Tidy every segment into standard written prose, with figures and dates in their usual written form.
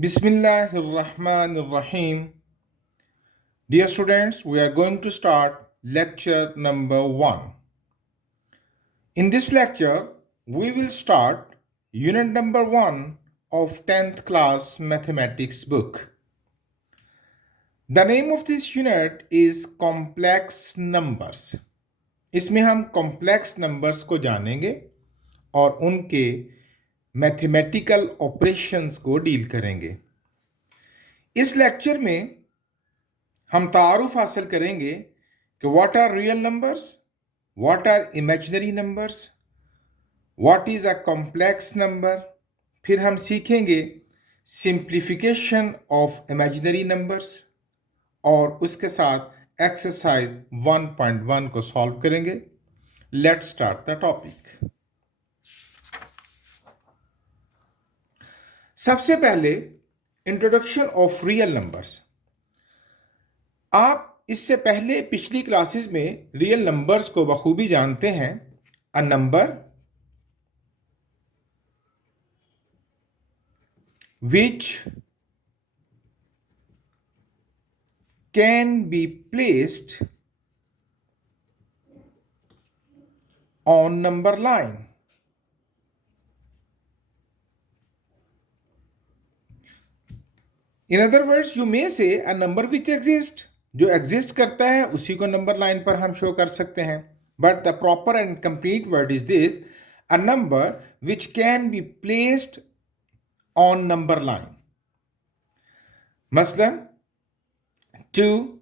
Bismillahirrahmanirrahim. Dear students, we are going to start lecture number 1. In this lecture, we will start unit number 1 of 10th class mathematics book. The name of this unit is complex numbers. इसमें हम complex numbers को जानेंगे और उनके mathematical operations को deal करेंगे। इस lecture में हम तारुफ हासिल करेंगे कि what are real numbers, what are imaginary numbers, what is a complex number. फिर हम सीखेंगे सिंप्लीफिकेशन ऑफ इमेजिनरी नंबर्स और उसके साथ एक्सरसाइज 1.1 को सॉल्व करेंगे। Let's start the topic. सबसे पहले इंट्रोडक्शन ऑफ रियल नंबर्स। आप इससे पहले पिछली क्लासेस में रियल नंबर्स को बखूबी जानते हैं। A number which can be placed on number line. In other words, you may say a number which exists, जो एग्जिस्ट करता है उसी को नंबर लाइन पर हम शो कर सकते हैं। But the proper and complete word is this, a number which can be placed on number line. मसलन 2,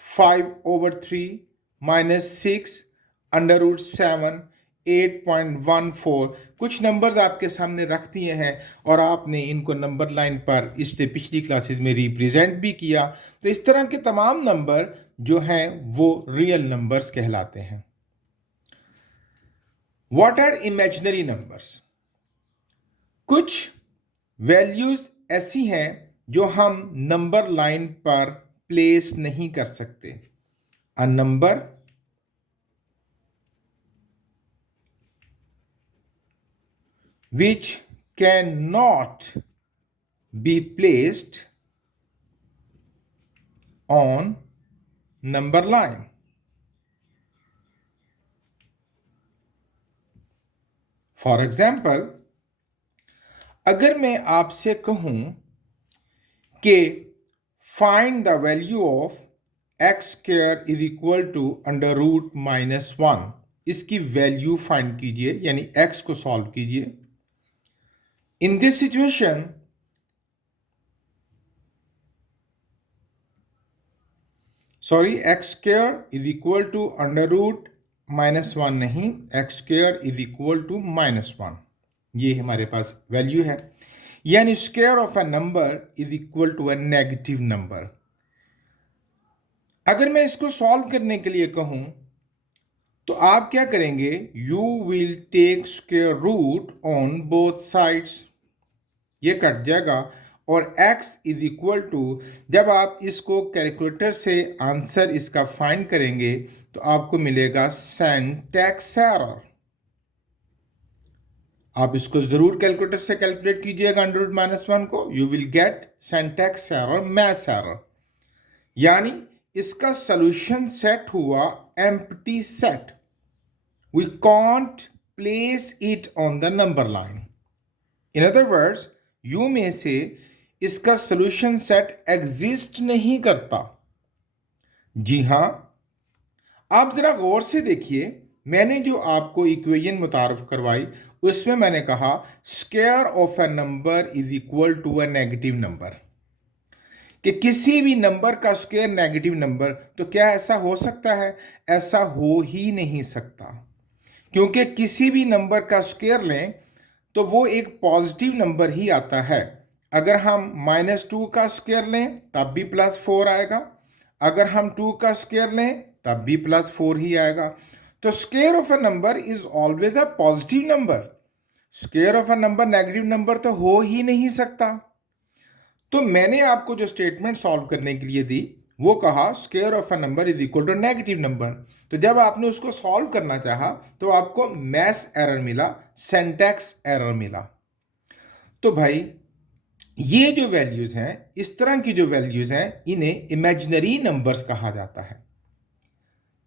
5/3 -6 √7 8.14 कुछ नंबर्स आपके सामने रख दिए हैं और आपने इनको नंबर लाइन पर इससे पिछली क्लासेस में रिप्रेजेंट भी किया। तो इस तरह के तमाम नंबर जो हैं वो रियल नंबर्स कहलाते हैं। What are imaginary numbers? कुछ वैल्यूज ऐसी हैं जो हम नंबर लाइन पर प्लेस नहीं कर सकते। A number which cannot be placed on number line. For example, अगर मैं आपसे कहूं कि find the value of x square is equal to √-1, इसकी वैल्यू फाइंड कीजिए, यानी x को सॉल्व कीजिए। In this situation, x square is equal to √-1 नहीं, x square is equal to -1, ये हमारे पास वैल्यू है। यानी square of a number is equal to a negative number. अगर मैं इसको सॉल्व करने के लिए कहूं तो आप क्या करेंगे? You will take square root on both sides, ये कट जाएगा और x इज इक्वल टू, जब आप इसको कैलकुलेटर से आंसर इसका फाइंड करेंगे तो आपको मिलेगा सिंटैक्स एरर। आप इसको जरूर कैलकुलेटर से कैलकुलेट कीजिएगा √-1 को, you will get syntax error, maths error. यानी इसका सॉल्यूशन सेट हुआ empty set. We can't place it on the number line. In other words, you में से इसका सॉल्यूशन सेट एग्जिस्ट नहीं करता। जी हां, आप जरा गौर से देखिए, मैंने जो आपको इक्वेशन मुतारफ करवाई उसमें मैंने कहा square of a number is equal to a negative number, कि किसी भी नंबर का स्क्वायर नेगेटिव नंबर। तो क्या ऐसा हो सकता है? ऐसा हो ही नहीं सकता, क्योंकि किसी भी नंबर का स्क्वायर लें तो वो एक पॉजिटिव नंबर ही आता है। अगर हम -2 का स्क्वायर लें तब भी +4 आएगा, अगर हम 2 का स्क्वायर लें तब भी +4 ही आएगा। तो square of a number is always a positive number. Square of a number negative number तो हो ही नहीं सकता। तो मैंने आपको जो स्टेटमेंट सॉल्व करने के लिए दी वो कहा square of a number is equal to negative number. तो जब आपने उसको सॉल्व करना चाहा तो आपको मैथ्स एरर मिला, सिंटैक्स एरर मिला। तो भाई ये जो वैल्यूज हैं, इस तरह की जो वैल्यूज हैं, इन्हें इमेजिनरी नंबर्स कहा जाता है।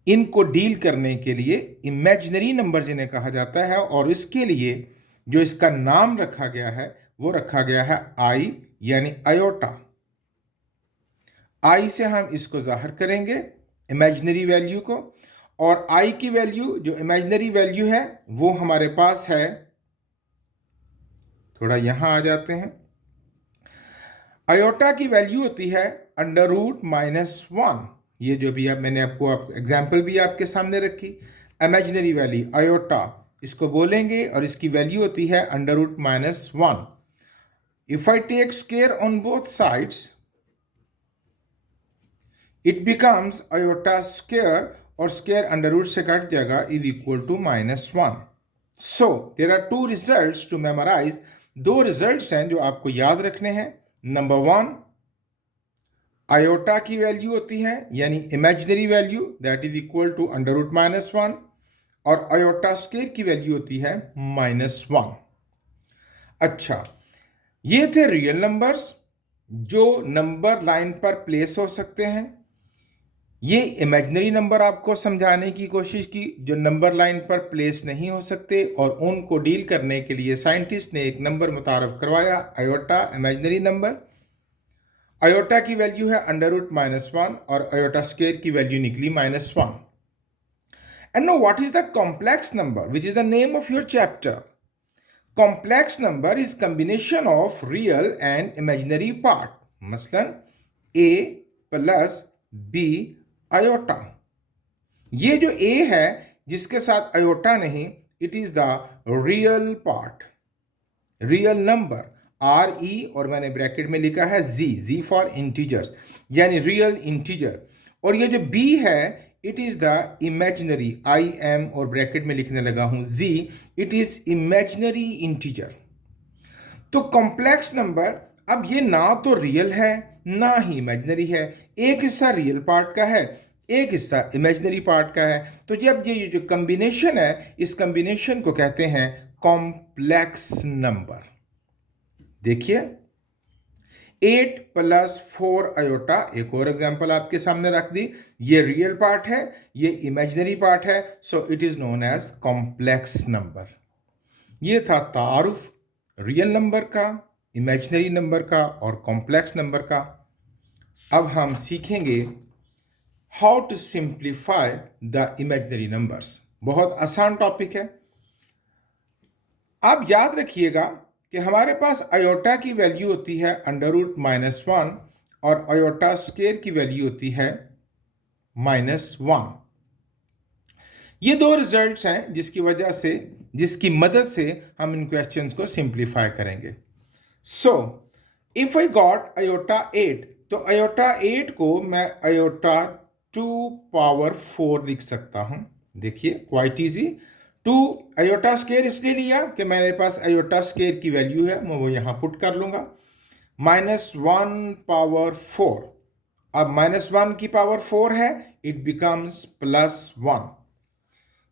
इनको डील करने के लिए इमेजिनरी नंबर्स इन्हें कहा जाता है, और इसके लिए जो इसका नाम रखा गया है वो रखा गया है आई, यानी आयोटा। आई से हम इसको जाहिर करेंगे इमेजिनरी वैल्यू को, और आई की वैल्यू जो इमेजिनरी वैल्यू है वो हमारे पास है, थोड़ा यहां आ जाते हैं। आयोटा की वैल्यू होती है √-1। ये जो भी मैंने आपको एग्जाम्पल भी आपके सामने रखी, इमेजिनरी वैल्यू आयोटा इसको बोलेंगे, और इसकी वैल्यू होती है √-1। If I take square on both sides, it becomes iota square, और स्क्वायर अंडर रूट से कट जाएगा, is equal to -1। So there are two results to memorise. दो रिजल्ट्स हैं जो आपको याद रखने हैं। नंबर 1, आयोटा की वैल्यू होती है यानी imaginary value, that is equal to √-1, और आयोटा स्क्वायर की वैल्यू होती है -1। अच्छा, ये थे रियल नंबर्स जो नंबर लाइन पर प्लेस हो सकते हैं। ये इमेजिनरी नंबर आपको समझाने की कोशिश की जो नंबर लाइन पर प्लेस नहीं हो सकते, और उनको डील करने के लिए साइंटिस्ट ने एक नंबर मुतारफ करवाया, आयोटा, इमेजिनरी नंबर। आयोटा की वैल्यू है √-1, और आयोटा स्क्वायर की वैल्यू निकली -1। And know what is the complex number which is the name of your chapter. Complex number is combination of real and imaginary part, मसलन a + b iota. ये जो a है जिसके साथ आयोटा नहीं, it is the real part, real number, RE, और मैंने bracket में लिखा है Z फॉर इंटीजर्स, यानी रियल इंटीजर। और ये जो B है it is the imaginary, IM, और ब्रैकेट में लिखने लगा हूं Z, it is imaginary integer. तो कॉम्प्लेक्स नंबर, अब ये ना तो रियल है ना ही इमेजिनरी है, एक हिस्सा रियल पार्ट का है, एक हिस्सा इमेजिनरी पार्ट का है। तो जब ये जो कॉम्बिनेशन है, इस कॉम्बिनेशन को कहते हैं कॉम्प्लेक्स नंबर। देखिए 8 + 4 आयोटा, एक और एग्जांपल आपके सामने रख दी। ये रियल पार्ट है, ये इमेजिनरी पार्ट है, so it is known as complex number. ये था तारुफ रियल नंबर का, इमेजिनरी नंबर का और कॉम्प्लेक्स नंबर का। अब हम सीखेंगे how to simplify the imaginary numbers. बहुत आसान टॉपिक है। आप याद रखिएगा कि हमारे पास आयोटा की वैल्यू होती है √-1, और आयोटा स्क्वायर की वैल्यू होती है -1। ये दो रिजल्ट्स हैं जिसकी वजह से, जिसकी मदद से हम इन क्वेश्चंस को सिंप्लीफाई करेंगे। So if I got iota 8, तो आयोटा 8 को मैं आयोटा 2⁴ लिख सकता हूं। देखिए क्वाइट इजी। 2 आयोटा स्क्वायर इसलिए लिया कि मेरे पास आयोटा स्क्वायर की वैल्यू है, मैं वो यहां पुट कर लूंगा। -1⁴ अब -1 की पावर 4 है, इट बिकम्स +1।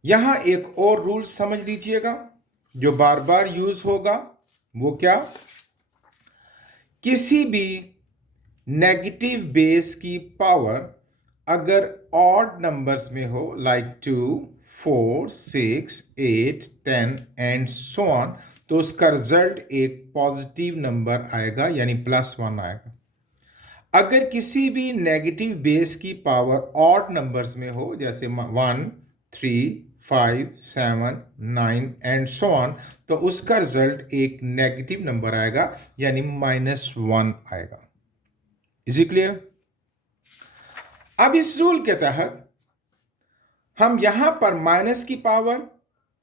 यहां एक और रूल समझ लीजिएगा जो बार बार यूज होगा, वो क्या, किसी भी नेगेटिव बेस की पावर अगर ऑड नंबर्स में हो, लाइक 2, 4, 6, 8, 10 एंड सो ऑन, तो उसका रिजल्ट एक पॉजिटिव नंबर आएगा, यानी +1 आएगा। अगर किसी भी नेगेटिव बेस की पावर ऑड नंबर्स में हो, जैसे 1, 3, 5, 7, 9 एंड सो ऑन, तो उसका रिजल्ट एक नेगेटिव नंबर आएगा, यानी -1 आएगा। Is it clear? अब इस रूल के तहत हम यहां पर माइनस की पावर,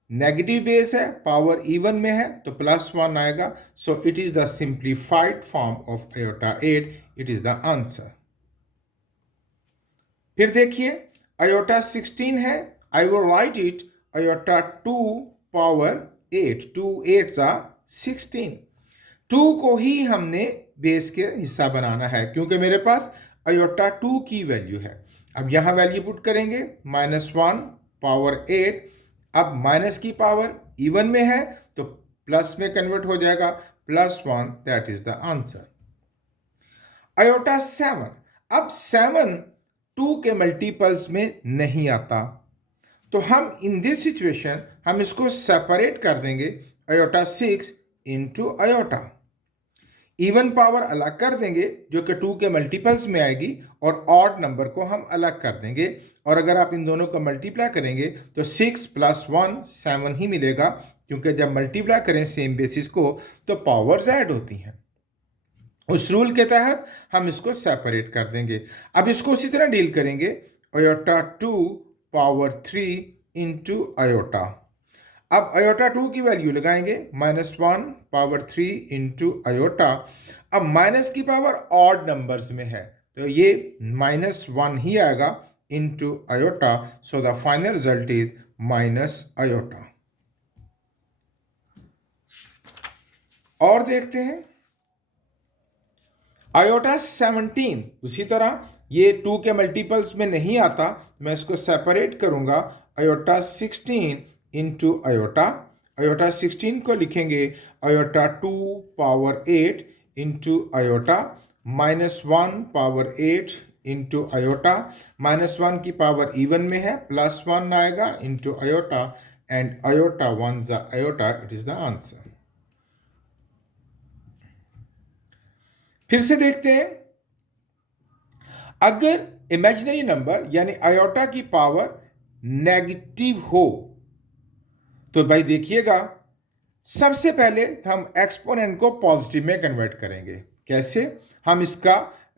नेगेटिव बेस है, पावर इवन में है, तो +1 आएगा। सो it is the simplified form of iota 8, it is the answer. फिर देखिए आयोटा 16 है, I will write it iota 2⁴, 2 8 16। 2 को ही हमने बेस के हिस्सा बनाना है, क्योंकि मेरे पास आयोटा 2 की वैल्यू है। अब यहां वैल्यू पुट करेंगे, -1⁴। अब माइनस की पावर इवन में है तो प्लस में कन्वर्ट हो जाएगा, +1, that is the answer. Iota 7, अब 7 2 के मल्टीपल्स में नहीं आता, तो हम इन दिस सिचुएशन हम इसको सेपरेट कर देंगे iota 6 into iota. Even power अलग कर देंगे जो कि 2 के मल्टीपल्स में आएगी, और ऑड नंबर को हम अलग कर देंगे। और अगर आप इन दोनों को मल्टीप्लाई करेंगे तो 6 + 1 7 ही मिलेगा, क्योंकि जब मल्टीप्लाई करें सेम बेसिस को तो पावर्स ऐड होती हैं। उस रूल के तहत हम इसको सेपरेट कर देंगे। अब इसको उसी तरह डील करेंगे, आयोटा 2 पावर 3 इंटू आयोटा। अब आयोटा 2 की वैल्यू लगाएंगे -1 पावर 3 इंटू आयोटा। अब माइनस की पावर ऑड नंबर्स में है तो ये -1 ही आएगा into iota, so the final result is minus iota. और देखते हैं आयोटा 17, उसी तरह ये 2 के मल्टीपल्स में नहीं आता, मैं इसको सेपरेट करूंगा आयोटा 16 इंटू आयोटा। आयोटा 16 को लिखेंगे iota 2 power 8 into iota, -1 power 8 into iota. -1 की पावर इवन में है, +1 आएगा इंटू आयोटा, एंड आयोटा 1 ज़ा iota, it is the answer. फिर से देखते हैं, अगर इमेजिनरी नंबर यानी आयोटा की पावर नेगेटिव हो तो भाई देखिएगा, सबसे पहले हम एक्सपोनेंट को पॉजिटिव में कन्वर्ट करेंगे। कैसे? हम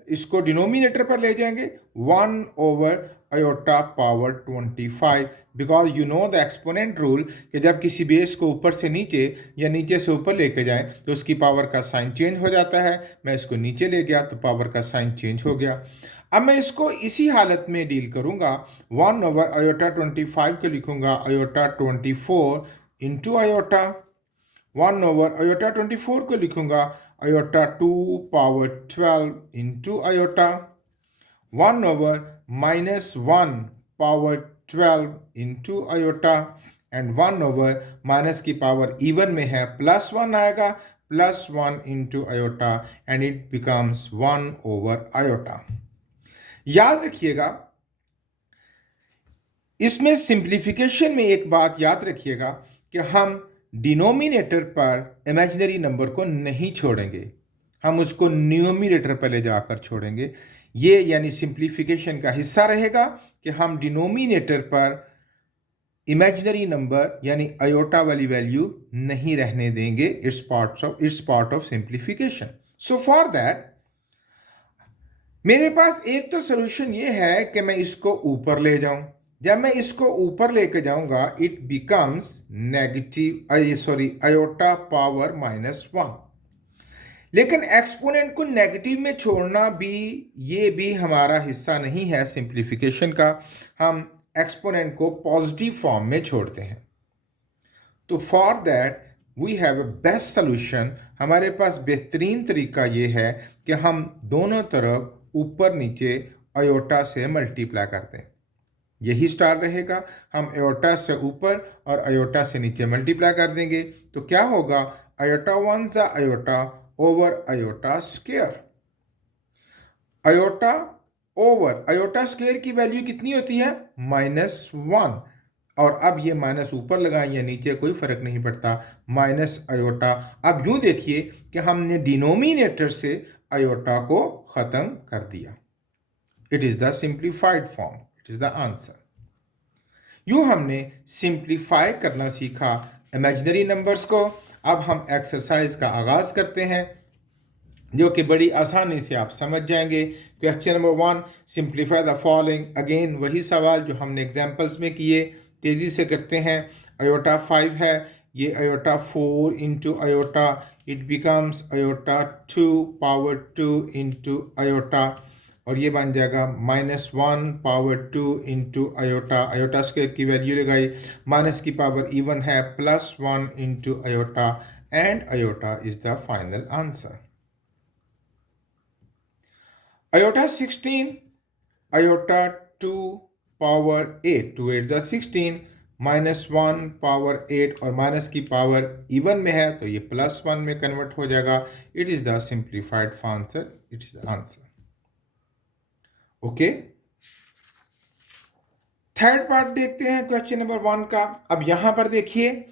इसको डिनोमिनेटर पर ले जाएंगे 1 over iota power 25, because you know the exponent rule कि जब किसी बेस को ऊपर से नीचे या नीचे से ऊपर लेके जाएं तो उसकी पावर का साइन चेंज हो जाता है। मैं इसको नीचे ले गया तो पावर का साइन चेंज हो गया। अब मैं इसको इसी हालत में डील करूंगा, 1 ओवर आयोटा 25 को लिखूंगा iota 24 into iota. 1 over iota 24 को लिखूंगा iota 2 power 12 into iota. 1 over -1 power 12 into iota, and 1 over minus की पावर इवन में है, +1 आएगा, +1 into iota, and it becomes 1 over iota. याद रखिएगा, इसमें सिंप्लीफिकेशन में एक बात याद रखिएगा कि हम डिनोमिनेटर पर इमेजिनरी नंबर को नहीं छोड़ेंगे, हम उसको न्यूमरेटर पर ले जाकर छोड़ेंगे। ये यानी सिंप्लीफिकेशन का हिस्सा रहेगा कि हम डिनोमिनेटर पर इमेजिनरी नंबर यानी आयोटा वाली वैल्यू नहीं रहने देंगे। It's part of simplification. So for that मेरे पास एक तो सोल्यूशन ये है कि मैं इसको ऊपर ले जाऊं। जब मैं इसको ऊपर लेके जाऊंगा इट बिकम्स आयोटा पावर -1। लेकिन एक्सपोनेंट को नेगेटिव में छोड़ना भी, ये भी हमारा हिस्सा नहीं है सिंप्लीफिकेशन का। हम एक्सपोनेंट को पॉजिटिव फॉर्म में छोड़ते हैं। तो for that we have a best solution. हमारे पास बेहतरीन तरीका ये है कि हम दोनों तरफ ऊपर नीचे आयोटा से मल्टीप्लाई करते हैं। यही स्टार रहेगा, हम आयोटा से ऊपर और आयोटा से नीचे मल्टीप्लाई कर देंगे तो क्या होगा, आयोटा 1 ज़ा iota over iota square. Iota over iota square की वैल्यू कितनी होती है, -1। और अब ये माइनस ऊपर लगाएं या नीचे कोई फर्क नहीं पड़ता, माइनस आयोटा। अब यूं देखिए कि हमने डिनोमिनेटर से आयोटा को खत्म कर दिया। It is the simplified form, it is the answer. यूं हमने सिंप्लीफाई करना सीखा इमेजिनरी नंबर्स को। अब हम एक्सरसाइज का आगाज करते हैं जो कि बड़ी आसानी से आप समझ जाएंगे। Question number 1, simplify the following. Again वही सवाल जो हमने एग्जाम्पल्स में किए, तेज़ी से करते हैं। आयोटा 5 है, ये iota 4 into iota, it becomes iota 2 power 2 into iota, और ये बन जाएगा -1 power 2 into iota. Iota square की वैल्यू लगाई, माइनस की पावर इवन है, +1 into iota, and iota is the final answer. Iota 16, iota 2 power 8, 2 8 16, -1 power 8 और माइनस की पावर इवन में है तो ये +1 में कन्वर्ट हो जाएगा. It is the simplified answer. It is the answer. Okay. Third part देखते हैं क्वेश्चन नंबर 1 का. अब यहां पर देखिए,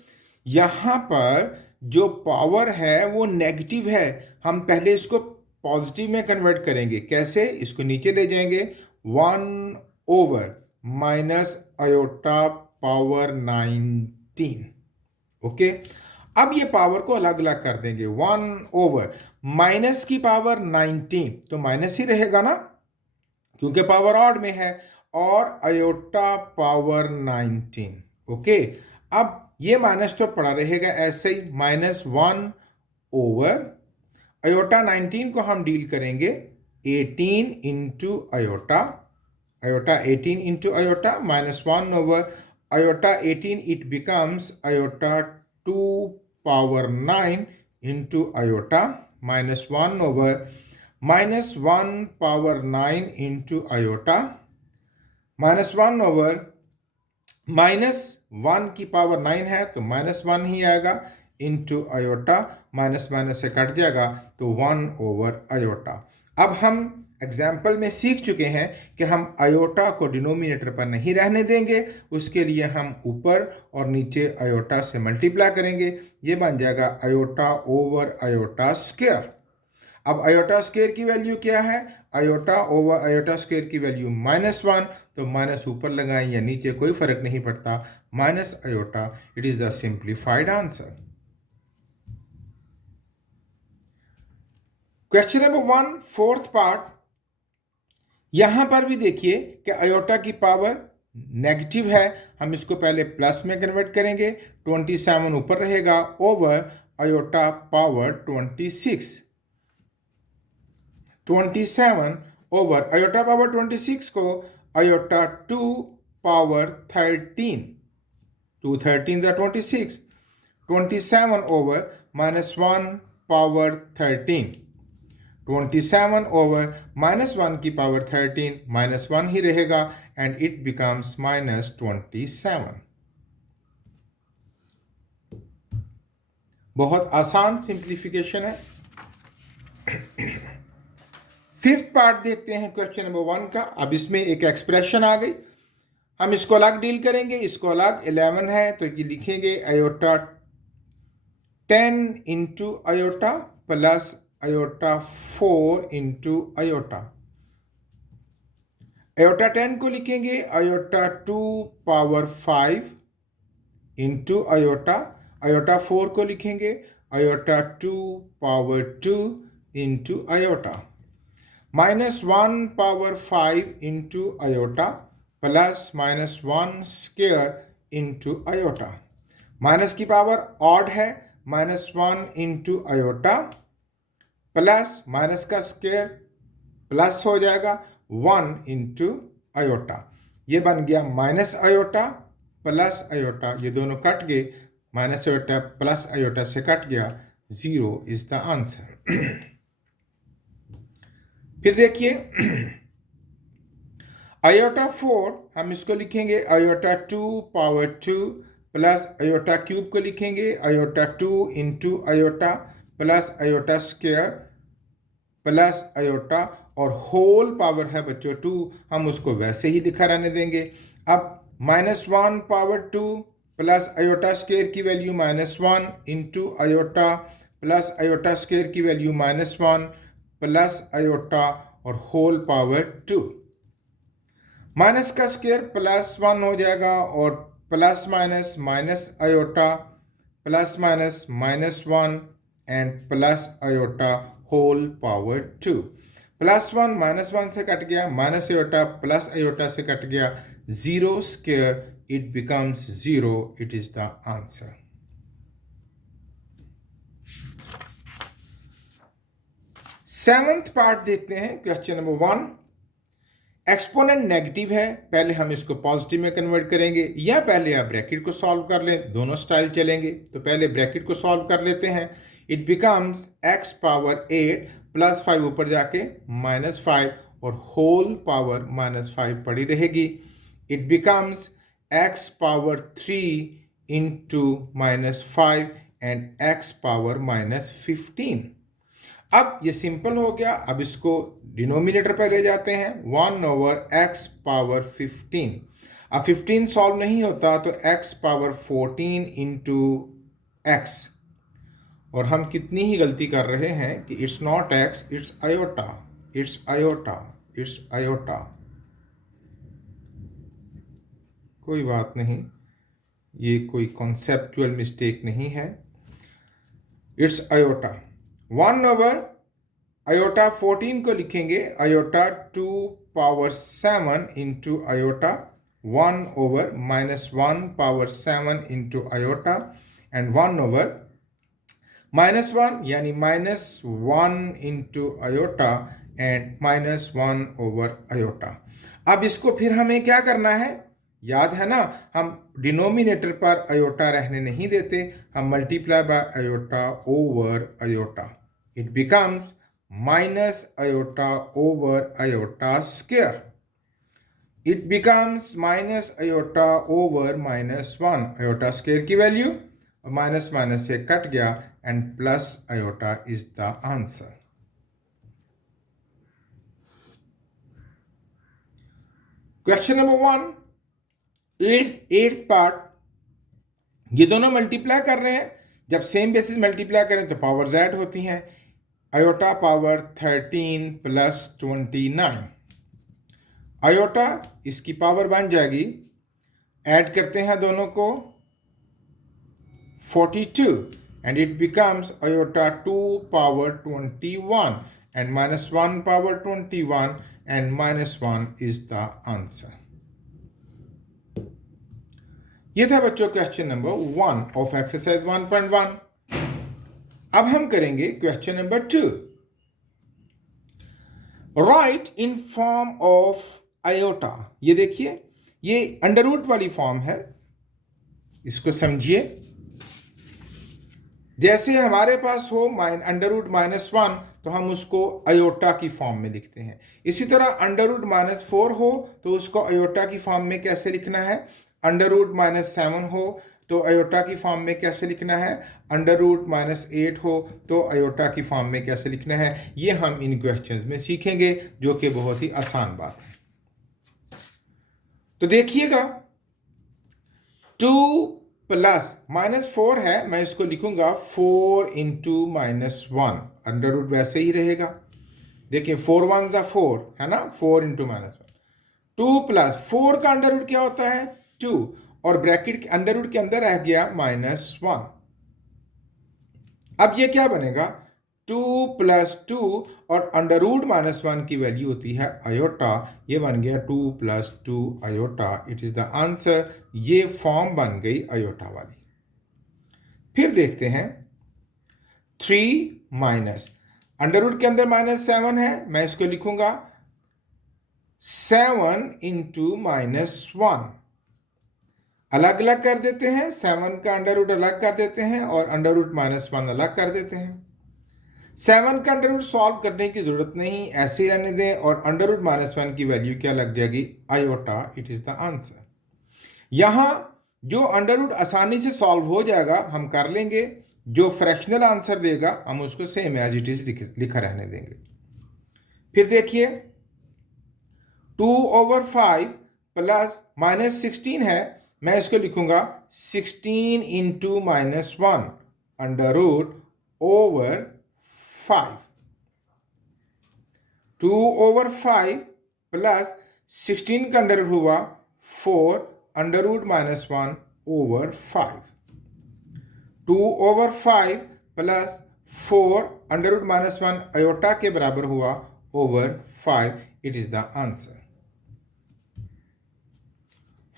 यहां पर जो पावर है वो नेगेटिव है. हम पहले इसको पॉजिटिव में कन्वर्ट करेंगे. कैसे? इसको नीचे ले जाएंगे. 1/- आयोटा पावर 19. ओके. अब ये पावर को अलग अलग कर देंगे. 1/ माइनस की पावर 19 तो माइनस ही रहेगा ना, क्योंकि पावर ऑड में है. और आयोटा पावर 19. ओके. अब ये माइनस तो पड़ा रहेगा ऐसे ही. -1/ आयोटा 19 को हम डील करेंगे 18 into iota. Iota 18 into iota -1/ iota 18. It becomes iota 2 power 9 into iota -1/ -1 power 9 into iota -1/ -1 की पावर 9 है तो -1 ही आएगा इंटू आयोटा. माइनस माइनस से कट जाएगा तो 1/ आयोटा. अब हम एग्जाम्पल में सीख चुके हैं कि हम आयोटा को डिनोमिनेटर पर नहीं रहने देंगे. उसके लिए हम ऊपर और नीचे आयोटा से मल्टीप्लाई करेंगे. ये बन जाएगा आयोटा ओवर आयोटा स्क्वायर. अब आयोटा स्क्वायर की वैल्यू क्या है? आयोटा ओवर आयोटा स्क्वायर की वैल्यू -1. तो माइनस ऊपर लगाएं या नीचे कोई फर्क नहीं पड़ता. Minus iota. It is the simplified answer. Question number 1 fourth part. यहां पर भी देखिए कि आयोटा की पावर नेगेटिव है. हम इसको पहले प्लस में कन्वर्ट करेंगे. 27 ऊपर रहेगा over iota power 26. 27 over iota power 26 को iota 2 power 13. 2 13 26. 27 over -1 power 13. 27 over -1 की पावर 13 -1 ही रहेगा एंड इट बिकम्स -27. बहुत आसान सिंप्लीफिकेशन है. फिफ्थ पार्ट देखते हैं क्वेश्चन नंबर 1 का. अब इसमें एक एक्सप्रेशन आ गई. हम इसको अलग डील करेंगे. इसको अलग 11 है तो ये लिखेंगे iota 10 into iota plus iota 4 into iota. Iota 10 को लिखेंगे iota 2 power 5 into iota. Iota 4 को लिखेंगे iota 2 power 2 into iota. -1 power 5 into iota plus -1 square into iota. Minus की पावर ऑड है. -1 इंटू आयोटा प्लस माइनस का square plus हो जाएगा 1 into iota. ये बन गया माइनस आयोटा प्लस आयोटा. ये दोनों कट गए. माइनस आयोटा प्लस आयोटा से कट गया. 0 इज द आंसर. फिर देखिए आयोटा 4 हम इसको लिखेंगे iota 2 power 2 plus iota cube को लिखेंगे iota 2 into iota plus iota square plus iota और होल पावर है बच्चों 2. हम उसको वैसे ही लिखा रहने देंगे. अब -1 पावर 2 प्लस आयोटा स्क्वायर की value -1 into iota plus iota square की वैल्यू -1 प्लस आयोटा और होल पावर 2. माइनस का स्क्वायर +1 हो जाएगा और plus minus minus iota plus minus -1 and plus iota whole power 2. +1 -1 से कट गया. माइनस आयोटा प्लस आयोटा से कट गया. 0 square it becomes 0. It is the answer. Seventh part देखते हैं क्वेश्चन नंबर 1. एक्सपोनेंट नेगेटिव है. पहले हम इसको पॉजिटिव में कन्वर्ट करेंगे या पहले आप ब्रैकेट को सॉल्व कर लें. दोनों स्टाइल चलेंगे. तो पहले ब्रैकेट को सॉल्व कर लेते हैं. It becomes x power 8 plus 5 ऊपर जाके -5 और होल पावर -5 पड़ी रहेगी. It becomes x power 3 into -5 and x power -15। अब ये सिंपल हो गया। अब इसको डिनोमिनेटर पर ले जाते हैं, 1/x पावर 15। अब 15 सॉल्व नहीं होता तो x पावर 14 इंटू एक्स, और हम कितनी ही गलती कर रहे हैं कि it's not x, it's iota, it's iota, it's iota. कोई बात नहीं, ये कोई कॉन्सेप्चुअल मिस्टेक नहीं है, इट्स आयोटा। 1/आयोटा 14 को लिखेंगे iota 2 power 7 into iota, 1/-1 power 7 into iota, and 1/-1 यानी -1 इंटू आयोटा एंड -1/आयोटा। अब इसको फिर हमें क्या करना है, याद है ना, हम डिनोमिनेटर पर आयोटा रहने नहीं देते, हम multiply by iota over iota, it becomes minus iota over iota square, it becomes minus iota over -1। Iota square की वैल्यू माइनस माइनस से कट गया and plus iota is the answer. Question number 1, eighth part, ये दोनों multiply कर रहे हैं। जब सेम बेसिस मल्टीप्लाई करें तो पावर्स ऐड होती हैं। आयोटा पावर 13 प्लस 29, आयोटा इसकी पावर बन जाएगी, ऐड करते हैं दोनों को, 42, and it becomes iota 2 power 21 and -1 power 21 and -1 is the answer. ये था बच्चों क्वेश्चन नंबर 1 ऑफ एक्सरसाइज 1.1। अब हम करेंगे question number 2। Right in form of iota. ये देखिए, ये अंडर रूट वाली फॉर्म है, इसको समझिए। जैसे हमारे पास हो अंडर रूट -1 तो हम उसको आयोटा की फॉर्म में लिखते हैं। इसी तरह अंडर रूट -4 हो तो उसको आयोटा की फॉर्म में कैसे लिखना है, अंडर रूट -7 हो तो आयोटा की फॉर्म में कैसे लिखना है, अंडर रूट -8 हो तो आयोटा की फॉर्म में कैसे लिखना है, ये हम इन क्वेश्चंस में सीखेंगे, जो कि बहुत ही आसान बात है। तो देखिएगा, 2 प्लस -4 है, मैं इसको लिखूंगा 4 इंटू -1, अंडर रूट वैसे ही रहेगा। देखिए 4 1 4 है ना, 4 इंटू -1, 2 प्लस 4 का अंडर रूट क्या होता है 2, और ब्रैकेट के अंडर रूट के अंदर रह गया -1। अब ये क्या बनेगा, 2 + 2, और अंडर रूट -1 की वैल्यू होती है आयोटा, ये बन गया 2 + 2 iota, it is the answer. ये फॉर्म बन गई आयोटा वाली। फिर देखते हैं 3 माइनस, अंडर रूट के अंदर -7 है, मैं इसको लिखूंगा 7 इंटू -1, अलग अलग कर देते हैं, 7 का अंडर रूट अलग कर देते हैं और अंडर रूट -1 अलग कर देते हैं। 7 का अंडर रूट सॉल्व करने की जरूरत नहीं, ऐसे ही रहने दें, और अंडर रूट -1 की वैल्यू क्या लग जाएगी iota, it is the answer. यहां जो अंडर रूट आसानी से सॉल्व हो जाएगा हम कर लेंगे, जो फ्रैक्शनल आंसर देगा हम उसको सेम एज इट इज लिखा रहने देंगे। फिर देखिए 2/5 प्लस -16 है, मैं इसको लिखूंगा 16 into -1 under root over 5, 2/5 plus 16 का अंडर रूट हुआ 4 under root -1 over 5, 2/5 plus 4 under root -1 iota के बराबर हुआ over 5, it is the answer.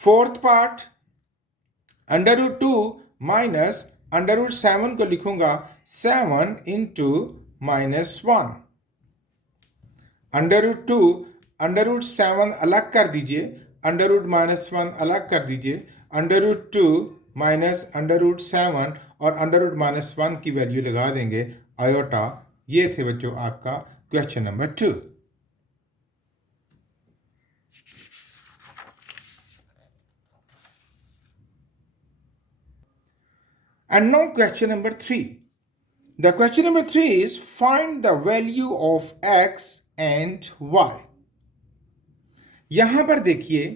Fourth part, under root 2 minus under root 7 को लिखूंगा 7 into -1, under root 2, under root 7 अलग कर दीजिए, अंडर रूट -1 अलग कर दीजिए, under root 2 minus under root 7 और अंडर रूट -1 की वैल्यू लगा देंगे आयोटा। ये थे बच्चों आपका question number 2। And now question number 3. The question number 3 is find the value of x and y. यहां पर देखिए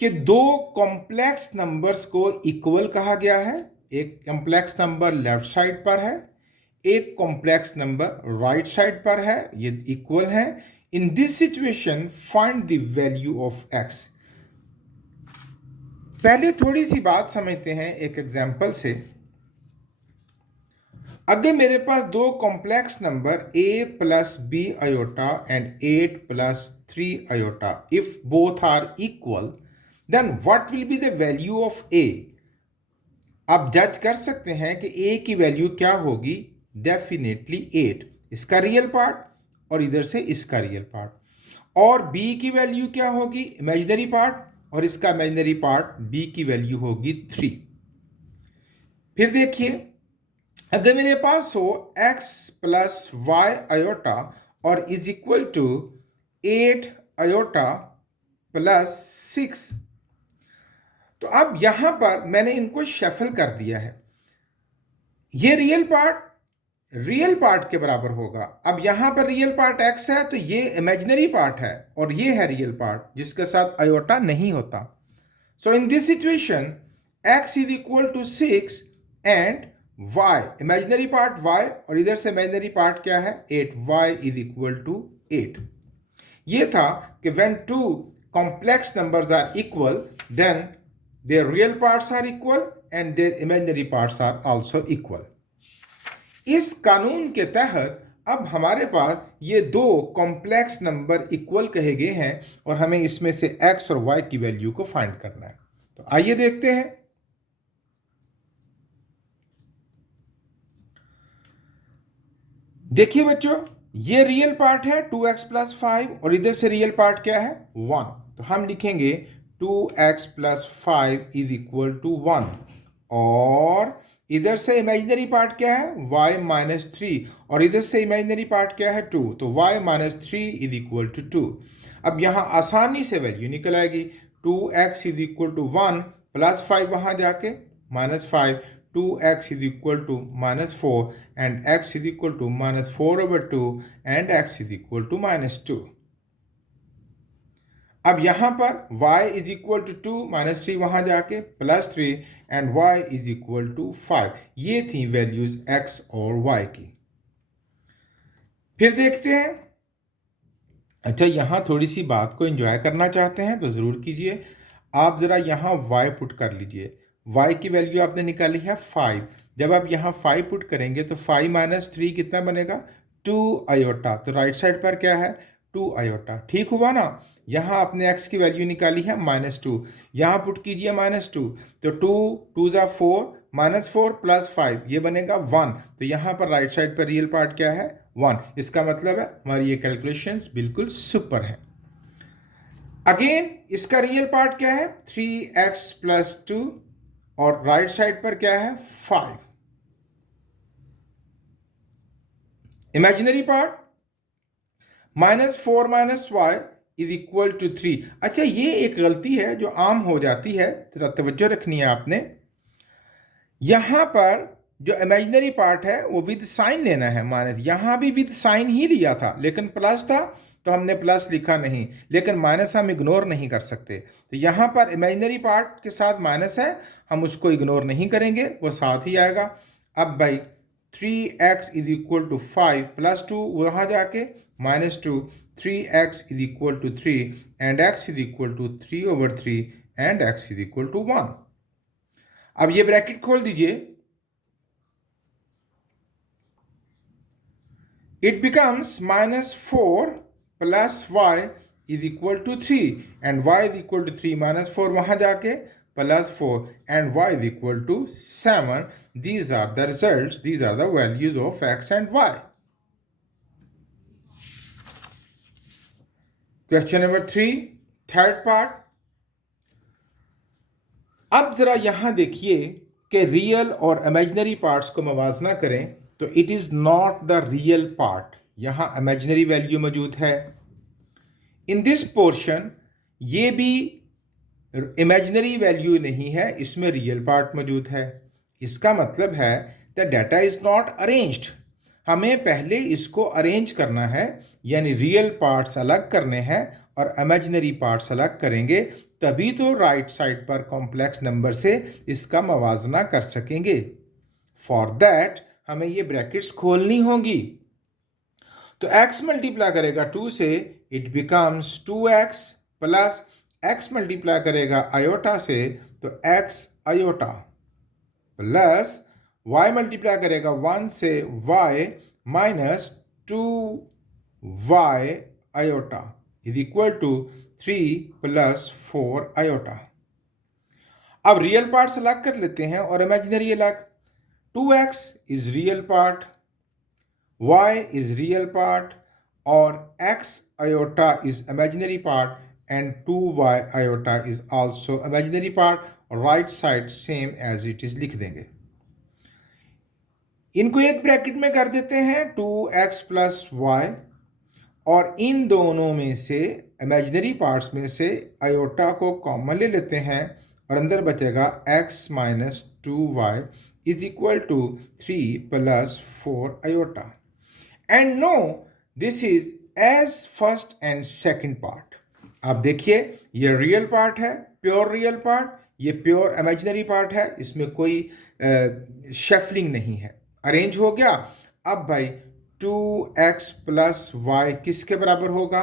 कि दो कॉम्प्लेक्स नंबर्स को इक्वल कहा गया है। एक कॉम्प्लेक्स नंबर लेफ्ट साइड पर है, एक कॉम्प्लेक्स नंबर राइट साइड पर है, ये इक्वल है। इन this situation find the value of x। पहले थोड़ी सी बात समझते हैं एक एग्जांपल से। अगर मेरे पास दो complex number a plus b iota and 8 plus 3 iota, if both are equal then what will be the value of a। आप जज कर सकते हैं कि a की वैल्यू क्या होगी, डेफिनेटली 8, इसका रियल पार्ट और इधर से इसका रियल पार्ट। और b की वैल्यू क्या होगी, इमेजिनरी पार्ट, और इसका इमेजिनरी पार्ट b की वैल्यू होगी 3। फिर देखिए अगर मेरे पास हो x प्लस वाई आयोटा और is equal to 8 iota plus 6, तो अब यहां पर मैंने इनको शफल कर दिया है। ये रियल पार्ट के बराबर होगा। अब यहां पर रियल पार्ट x है तो ये इमेजिनरी पार्ट है और ये है रियल पार्ट जिसके साथ आयोटा नहीं होता। So in this situation x is equal to 6 and y, imaginary part y और इधर से इमेजिनरी पार्ट क्या है 8, y इज इक्वल टू 8। ये था कि when two complex numbers are equal then their real parts are equal and their imaginary parts are also equal. इस कानून के तहत अब हमारे पास ये दो कॉम्प्लेक्स नंबर इक्वल कहे गए हैं और हमें इसमें से x और y की वैल्यू को फाइंड करना है। तो आइए देखते हैं। देखिए बच्चों, ये रियल पार्ट है 2x प्लस 5 और इधर से रियल पार्ट क्या है 1। तो हम लिखेंगे 2x plus 5 is equal to 1 और इधर से इमेजिनरी पार्ट क्या है y माइनस 3 और इधर से इमेजिनरी पार्ट क्या है 2, तो y minus 3 is equal to 2। अब यहां आसानी से वैल्यू निकल आएगी। 2x is equal to 1 plus 5 वहां जाके minus 5, 2x is equal to minus 4 and x is equal to minus 4 over 2 and x is equal to minus 2. अब यहां पर y is equal to 2 minus 3 वहां जाके plus 3 and y is equal to 5। ये थी values x और y की। फिर देखते हैं। अच्छा, यहां थोड़ी सी बात को एंजॉय करना चाहते हैं तो जरूर कीजिए। आप जरा यहां y पुट कर लीजिए। y की वैल्यू आपने निकाली है 5। जब आप यहाँ 5 पुट करेंगे तो 5 माइनस 3 कितना बनेगा 2 आयोटा। तो राइट साइड पर क्या है 2 आयोटा। ठीक हुआ ना। यहाँ आपने x की वैल्यू निकाली है -2, यहाँ पुट कीजिए -2, तो 2 2 ज़ा 4, -4 प्लस 5 ये बनेगा 1। तो यहाँ पर राइट साइड पर रियल पार्ट क्या है 1। इसका मतलब है हमारी ये कैलकुलेशंस बिल्कुल सुपर है। अगेन इसका रियल पार्ट क्या है 3x प्लस 2 और राइट साइड पर क्या है 5। Imaginary part -4 minus y is equal to 3। अच्छा, ये एक गलती है जो आम हो जाती है, जरा तवज्जो रखनी है आपने। यहां पर जो इमेजिनरी पार्ट है वो विद साइन लेना है माइनस। यहां भी विद साइन ही लिया था लेकिन प्लस था तो हमने प्लस लिखा नहीं, लेकिन माइनस हम इग्नोर नहीं कर सकते। तो यहाँ पर इमेजिनरी पार्ट के साथ माइनस है, हम उसको इग्नोर नहीं करेंगे, वो साथ ही आएगा। अब भाई 3x is equal to 5 plus 2 वहाँ जाके -2, 3x is equal to 3 and x is equal to 3 over 3 and x is equal to 1। अब ये ब्रैकेट खोल दीजिए। It becomes -4 plus y is equal to 3 and y is equal to 3 minus 4 वहां जाके plus 4 and y is equal to 7. These are the results, these are the values of x and y. Question number 3, third part. अब जरा यहां देखिए कि real और imaginary parts को मवाजना करें तो it is not the real part. यहां इमेजिनरी वैल्यू मौजूद है। इन दिस पोर्शन ये भी इमेजिनरी वैल्यू नहीं है, इसमें रियल पार्ट मौजूद है। इसका मतलब है the data is not arranged. हमें पहले इसको अरेंज करना है, यानी रियल पार्ट्स अलग करने हैं और इमेजिनरी पार्ट्स अलग करेंगे, तभी तो राइट साइड पर कॉम्प्लेक्स नंबर से इसका मवाजना कर सकेंगे। फॉर दैट हमें ये ब्रैकेट्स खोलनी होगी। तो x मल्टीप्लाई करेगा 2 से, it becomes 2x plus x multiply करेगा आयोटा से, तो x iota plus y multiply करेगा 1 से y minus 2y iota is equal to 3 plus 4 iota. अब रियल पार्ट्स अलग कर लेते हैं और इमेजिनरी अलग। 2x is real part, y is real part, और x iota is imaginary part and 2y iota is also imaginary part, और right side same as it is लिख देंगे। इनको एक ब्रैकेट में कर देते हैं 2x प्लस y, और इन दोनों में से इमेजिनरी पार्ट्स में से आयोटा को कॉमन ले लेते हैं और अंदर बचेगा x minus 2y is equal to 3 plus 4 iota. And no, this is as first and second part. आप देखिए, ये रियल पार्ट है, प्योर रियल पार्ट, ये प्योर इमेजिनरी पार्ट है, इसमें कोई शफलिंग नहीं है, अरेंज हो गया। अब भाई 2x प्लस वाई किसके बराबर होगा?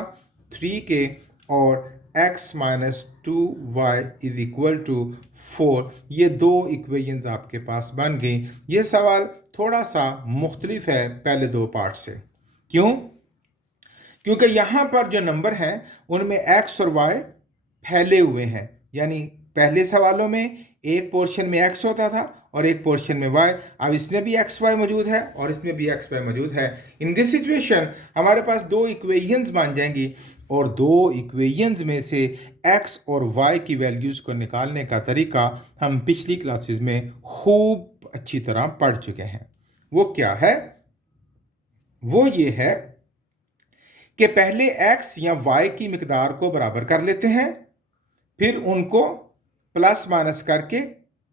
3 के, और x minus 2y is equal to 4। ये दो इक्वेशंस आपके पास बन गई। ये सवाल थोड़ा सा मुख्तलिफ है पहले दो पार्ट से। क्यों? क्योंकि यहाँ पर जो नंबर हैं उनमें x और y फैले हुए हैं, यानी पहले सवालों में एक पोर्शन में x होता था और एक पोर्शन में y। अब इसमें भी एक्स वाई मौजूद है और इसमें भी एक्स वाई मौजूद है। इन दिस सिचुएशन हमारे पास दो इक्वेशंस बन जाएंगी, और दो इक्वेशंस में से x और y की वैल्यूज़ को निकालने का तरीका हम पिछली क्लासेस में खूब अच्छी तरह पढ़ चुके हैं। वो क्या है? वो ये है कि पहले x या y की मिकदार को बराबर कर लेते हैं, फिर उनको प्लस माइनस करके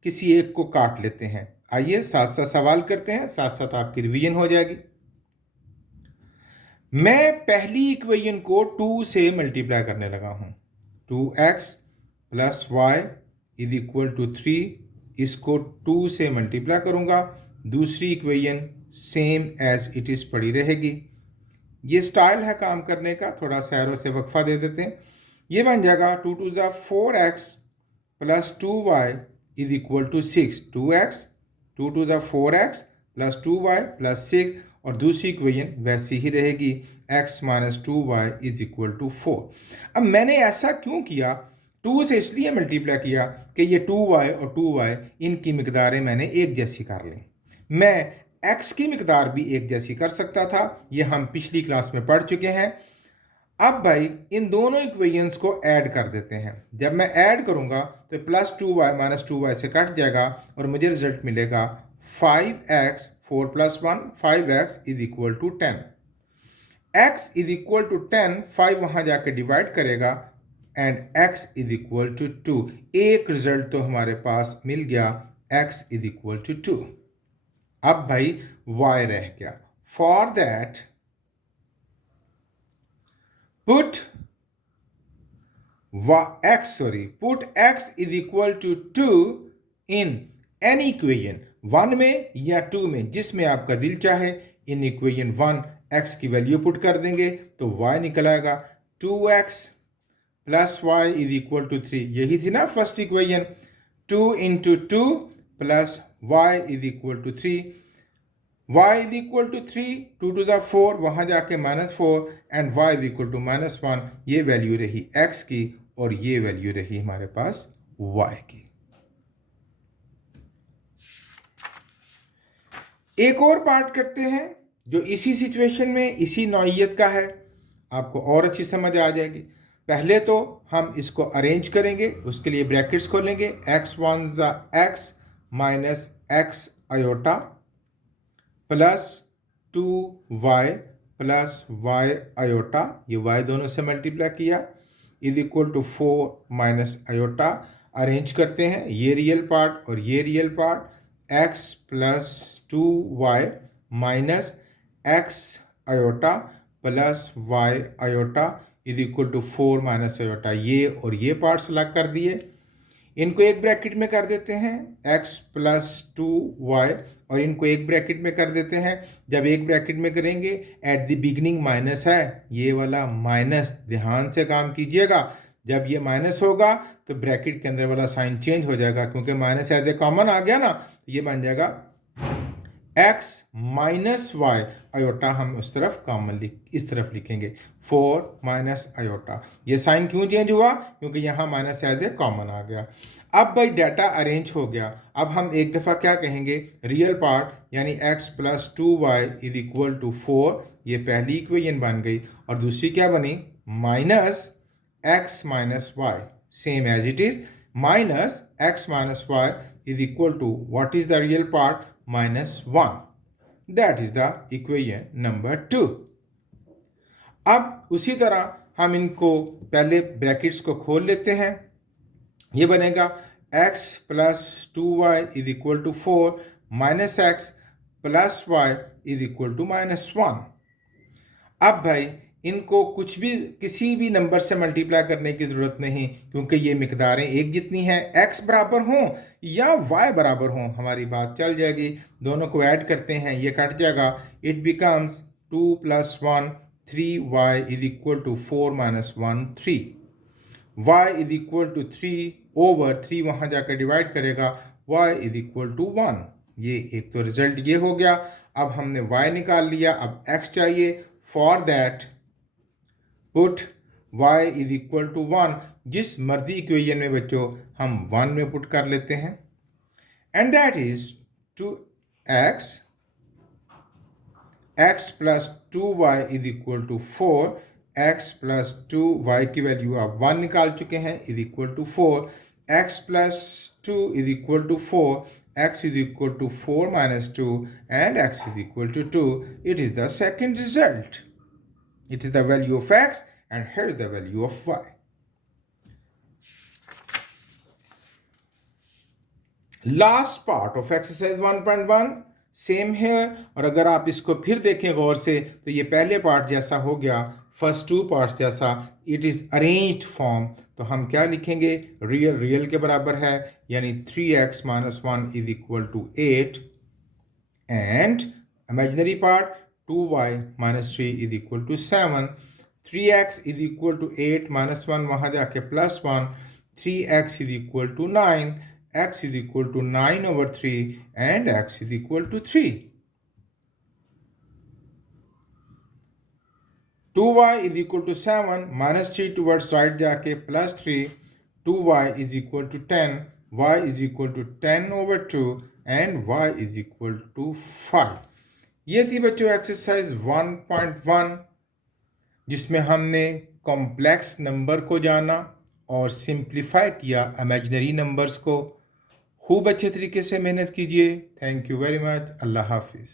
किसी एक को काट लेते हैं। आइए साथ साथ सवाल करते हैं, साथ साथ आपकी रिवीजन हो जाएगी। मैं पहली इक्वेशन को 2 से मल्टीप्लाई करने लगा हूं। 2x plus y is equal to 3, इसको 2 से मल्टीप्लाई करूंगा। दूसरी equation same as it is पड़ी रहेगी। ये स्टाइल है काम करने का, थोड़ा सा एरो से वक्फा दे देते हैं। ये बन जाएगा 2 to the 4x plus 2y is equal to 6। 2x 2 to the 4x plus 2y plus 6, और दूसरी इक्वेशन वैसी ही रहेगी, x minus 2y is equal to 4। अब मैंने ऐसा क्यों किया? 2 से इसलिए मल्टीप्लाई किया कि ये 2y और 2y इनकी मिकदारें मैंने एक जैसी कर ली। मैं x की मिकदार भी एक जैसी कर सकता था, ये हम पिछली क्लास में पढ़ चुके हैं। अब भाई इन दोनों इक्वेशंस को ऐड कर देते हैं। जब मैं ऐड करूंगा तो प्लस 2y माइनस 2y से कट जाएगा और मुझे रिजल्ट मिलेगा 5x, 4 plus 1 5x is equal to 10। x is equal to 10, 5 वहां जाके डिवाइड करेगा and x is equal to 2। एक रिजल्ट तो हमारे पास मिल गया, x इज इक्वल टू 2। अब भाई y रह गया। For that put x is equal to 2 in any equation, 1 में या 2 में, जिसमें आपका दिल चाहे। इन इक्वेशन 1 x की वैल्यू पुट कर देंगे तो y निकल आएगा 2x plus y is equal to 3। यही थी ना first equation. 2 into 2 plus y is equal to 3। y is equal to 3, 2 to the 4 वहां जाके minus 4 and y is equal to minus 1। ये वैल्यू रही x की और ये वैल्यू रही हमारे पास y की। एक और पार्ट करते हैं जो इसी सिचुएशन में इसी नौइयत का है, आपको और अच्छी समझ आ जाएगी। पहले तो हम इसको अरेंज करेंगे, उसके लिए ब्रैकेट्स खोलेंगे। x1 x minus x iota plus 2y plus y iota, ये y दोनों से मल्टीप्लाई किया, is equal to 4 minus iota. Arrange करते हैं, ये रियल पार्ट और ये real part. X plus 2y minus x iota plus y iota is equal to 4 minus iota. ये और ये पार्ट सेलेक्ट कर दिए, इनको एक ब्रैकेट में कर देते हैं x प्लस 2y और इनको एक ब्रैकेट में कर देते हैं। जब एक ब्रैकेट में करेंगे एट द बिगिनिंग माइनस है, ये वाला माइनस ध्यान से काम कीजिएगा। जब ये माइनस होगा तो ब्रैकेट के अंदर वाला साइन चेंज हो जाएगा, क्योंकि माइनस एज ए कॉमन आ गया ना, ये बन जाएगा x माइनस वाई आयोटा। हम उस तरफ कॉमन इस तरफ लिखेंगे 4 माइनस आयोटा। ये साइन क्यों चेंज हुआ? क्योंकि यहाँ माइनस एज ए कॉमन आ गया। अब भाई डाटा अरेंज हो गया। अब हम एक दफ़ा क्या कहेंगे, रियल पार्ट यानी x plus 2y is equal to 4, ये पहली इक्वेशन बन गई। और दूसरी क्या बनी, minus x minus y, same as it is, minus x minus y is equal to what is the real part, -1. That is the equation number 2. अब उसी तरह हम इनको पहले ब्रैकेट्स को खोल लेते हैं। ये बनेगा x plus 2y is equal to 4 minus x plus y is equal to -1। अब भाई इनको कुछ भी किसी भी नंबर से मल्टीप्लाई करने की ज़रूरत नहीं, क्योंकि ये मिकदारें एक जितनी हैं, x बराबर हों या y बराबर हों, हमारी बात चल जाएगी। दोनों को ऐड करते हैं, ये कट जाएगा, it becomes 2 plus 1 3y is equal to 4 minus 1 3। y is equal to 3 over 3 वहाँ जाकर डिवाइड करेगा, y इज इक्वल टू 1। ये एक तो रिजल्ट ये हो गया। अब हमने y निकाल लिया, अब x चाहिए। For that put y is equal to 1। जिस मर्जी इक्वेशन में बच्चों हम 1 में पुट कर लेते हैं, and that is 2x x plus 2y is equal to 4। x plus 2y की वैल्यू आप 1 निकाल चुके हैं, is equal to 4। x plus 2 is equal to 4, x is equal to 4 minus 2 and x is equal to 2. It is the second result. It is the value of x and here is the value of y. Last part of exercise 1.1 same here. और अगर आप इसको फिर देखें गौर से तो ये पहले पार्ट जैसा हो गया, फर्स्ट टू पार्ट जैसा। It is arranged form. तो हम क्या लिखेंगे, रियल के बराबर है, यानी 3x minus 1 is equal to 8 and imaginary part 2y minus 3 is equal to 7। 3x is equal to 8 minus 1 वहाँ जाके plus 1, 3x is equal to 9, x is equal to 9 over 3 and x is equal to 3। 2y is equal to 7 minus 3 towards right जाके plus 3, 2y is equal to 10, y is equal to 10 over 2 and y is equal to 5। ये थी बच्चों exercise 1.1 जिसमें हमने complex number को जाना और simplify किया इमेजिनरी नंबर्स को। खूब अच्छे तरीके से मेहनत कीजिए। Thank you very much. अल्लाह हाफिज़।